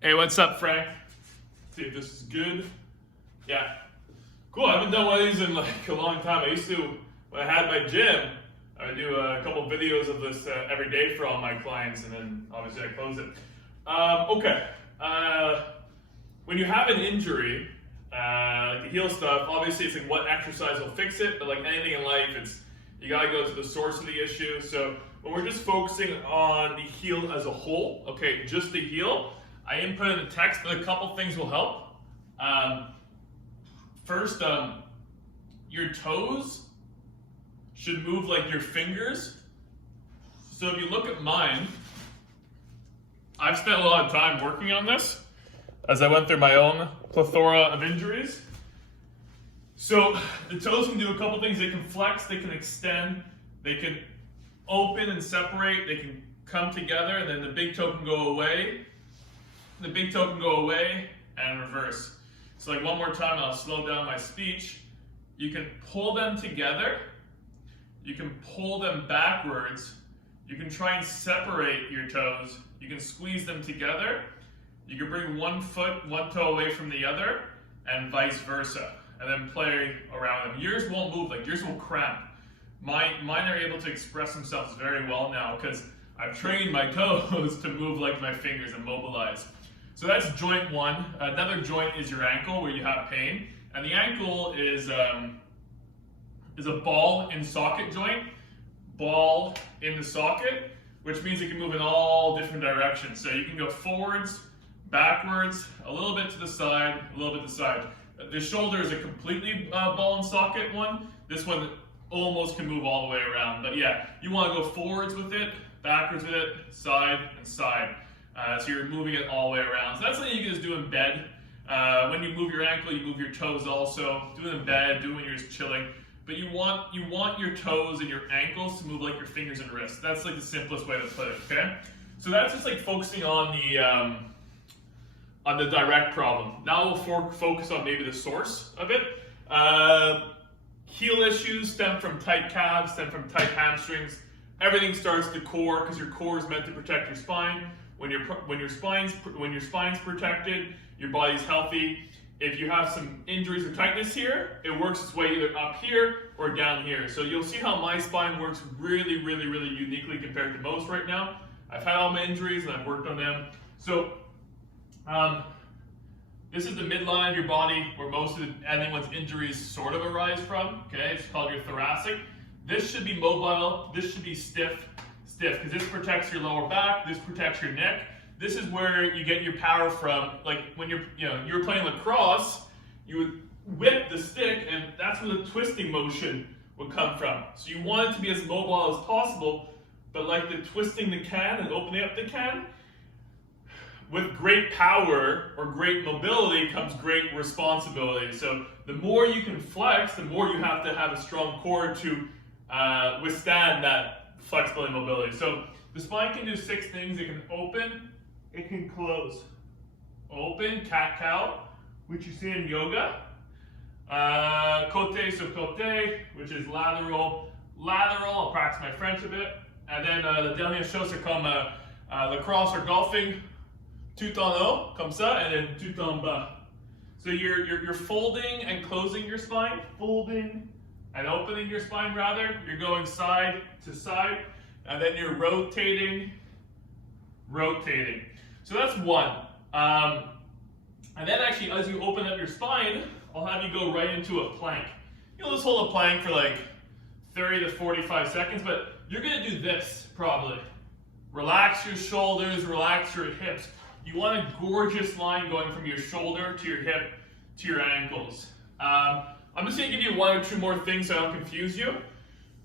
Hey, what's up, Frank? See if this is good. Yeah. Cool. I haven't done one of these in like a long time. I used to, when I had my gym, I would do a couple videos of this every day for all my clients, and then obviously I close it. Okay. When you have an injury, like the heel stuff, obviously it's like what exercise will fix it, but like anything in life, it's you gotta go to the source of the issue. So when we're just focusing on the heel as a whole, okay, just the heel, I input in the text, but a couple things will help. First, your toes should move like your fingers. So if you look at mine, I've spent a lot of time working on this as I went through my own plethora of injuries. So the toes can do a couple things. They can flex, they can extend, they can open and separate, they can come together, and then the big toe can go away. The big toe can go away and reverse. So like one more time, and I'll slow down my speech. You can pull them together. You can pull them backwards. You can try and separate your toes. You can squeeze them together. You can bring one foot, one toe away from the other, and vice versa. And then play around them. Yours won't move, like yours will cramp. Mine are able to express themselves very well now because I've trained my toes to move like my fingers and mobilize. So that's joint one. Another joint is your ankle where you have pain. And the ankle is a ball in socket joint, ball in the socket, which means it can move in all different directions. So you can go forwards, backwards, a little bit to the side, a little bit to the side. The shoulder is a completely ball and socket one. This one almost can move all the way around. But yeah, you want to go forwards with it, backwards with it, side and side. So you're moving it all the way around. So that's something you can just do in bed. When you move your ankle, you move your toes also. Do it in bed, do it when you're just chilling. But you want your toes and your ankles to move like your fingers and wrists. That's like the simplest way to put it, okay? So that's just like focusing on the direct problem. Now we'll focus on maybe the source of it. Heel issues stem from tight calves, stem from tight hamstrings. Everything starts at the core because your core is meant to protect your spine. When your spine's protected, your body's healthy. If you have some injuries or tightness here, it works its way either up here or down here. So you'll see how my spine works really, really, really uniquely compared to most right now. I've had all my injuries and I've worked on them. So this is the midline of your body where most of anyone's injuries sort of arise from. Okay, it's called your thoracic. This should be mobile. This should be stiff, because this protects your lower back. This protects your neck. This is where you get your power from. Like when you're playing lacrosse, you would whip the stick, and that's where the twisting motion would come from. So you want it to be as mobile as possible, but like the twisting the can and opening up the can, with great power or great mobility comes great responsibility. So the more you can flex, the more you have to have a strong core to withstand that flexibility and mobility. So the spine can do 6 things. It can open, it can close. Open, cat-cow, which you see in yoga. Côté sur côté, which is lateral. Lateral, I'll practice my French a bit. And then the dernière chose, c'est comme lacrosse or golfing. Tout en haut, comme ça, and then tout en bas. So you're folding and closing your spine, folding and opening your spine rather. You're going side to side, and then you're rotating. So that's one. And then actually, as you open up your spine, I'll have you go right into a plank. You'll just hold a plank for like 30 to 45 seconds, but you're gonna do this probably. Relax your shoulders, relax your hips. You want a gorgeous line going from your shoulder to your hip to your ankles. I'm just gonna give you 1 or 2 more things so I don't confuse you.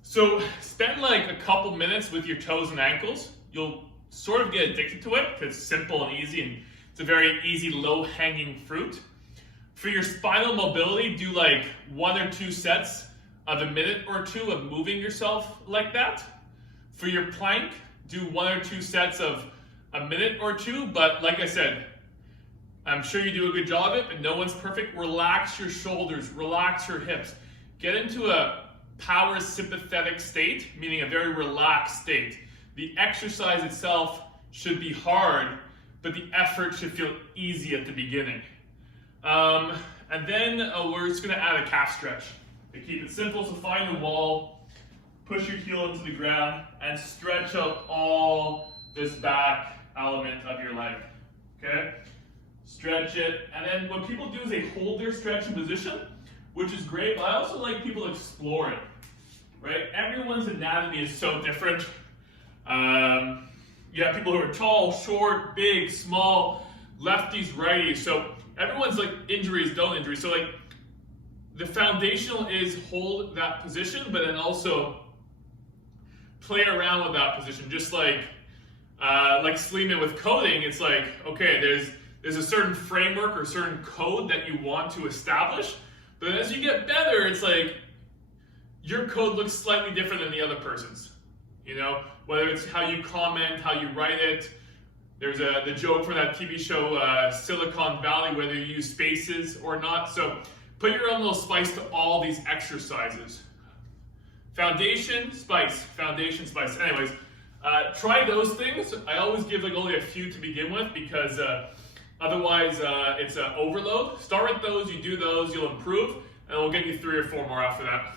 So spend like a couple minutes with your toes and ankles. You'll sort of get addicted to it because it's simple and easy, and it's a very easy, low-hanging fruit. For your spinal mobility, do like 1 or 2 sets of a minute or 2 of moving yourself like that. For your plank, do 1 or 2 sets of a minute or 2, but like I said, I'm sure you do a good job of it, but no one's perfect. Relax your shoulders, relax your hips. Get into a parasympathetic state, meaning a very relaxed state. The exercise itself should be hard, but the effort should feel easy at the beginning. And then we're just gonna add a calf stretch. To keep it simple, so find the wall, push your heel into the ground, and stretch out all this back element of your leg, okay? Stretch it, and then what people do is they hold their stretching position, which is great, but I also like people to explore it, right? Everyone's anatomy is so different. You have people who are tall, short, big, small, lefties, righties, so everyone's like injuries, dull injuries, so like the foundational is hold that position, but then also play around with that position, just like Sleeman with coding. It's like, okay, there's a certain framework or certain code that you want to establish, but as you get better, it's like your code looks slightly different than the other person's. You know, whether it's how you comment, how you write it. There's the joke for that TV show Silicon Valley, whether you use spaces or not. So put your own little spice to all these exercises. Foundation, spice, foundation, spice. Anyways, try those things. I always give like only a few to begin with because otherwise it's an overload. Start with those, you do those, you'll improve, and we'll get you 3 or 4 more after that.